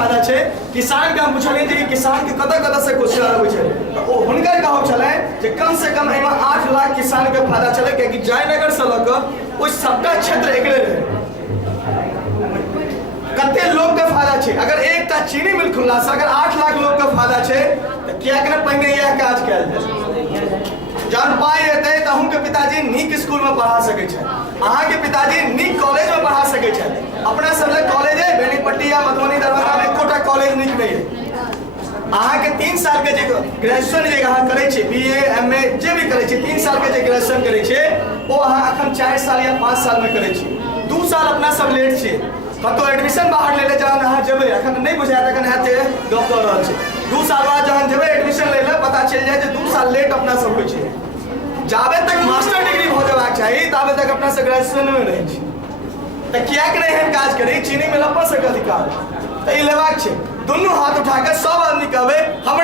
फायदा है किसान के हम पूछलिए कि किसान के कत कत से क्वेश्चन आवे छे तो हुनकर कहब छले जे कम से कम एमा 8 लाख किसान के फायदा छले कि जयनगर से लक ओइ सबटा क्षेत्र एकरे रहे कते लोग के फायदा छे। अगर एकटा चीनी मिल खुलला से अगर 8 लाख लोग के फायदा छे तो किया के पहिने यह काज कैल जाय जन पाई हेतै त अहूँ के पिताजी नीक स्कूल में पढ़ा सके छे अहाँ के पिताजी नीक कॉलेज में पढ़ा सके छे। अपना सब ले कॉलेज है बेनीपट्टी या मधुबनी दरभंगा में कोटा कॉलेज नीक नहीं है। अहाँ के 3 साल के जे ग्रेजुएशन जे अहाँ करे छे बीए एमए जे भी करे छे 3 साल के जे ग्रेजुएशन करे छे वो अहाँ अखन 4 साल या 5 साल में करे छे 2 साल अपना सब लेट छे कतो एडमिशन बाहर ले ले जहन अहाँ जेबे अखन नहीं बुझाय तखन हेते गप कर रहल छे 2 साल बाद जहन जेबे एडमिशन ले ले पता चल जाय जे 2 साल लेट अपना सब होय छे। जाबे तक मास्टर डिग्री हो जाबाक चाहिए ताबे तक अपना से ग्रेजुएशन में रहे छी त किया के नहीं हम काज करी चीनी में अपन से अधिकार त ई लेबाक छे दुनू हाथ उठा के सब आदमी कहबे हम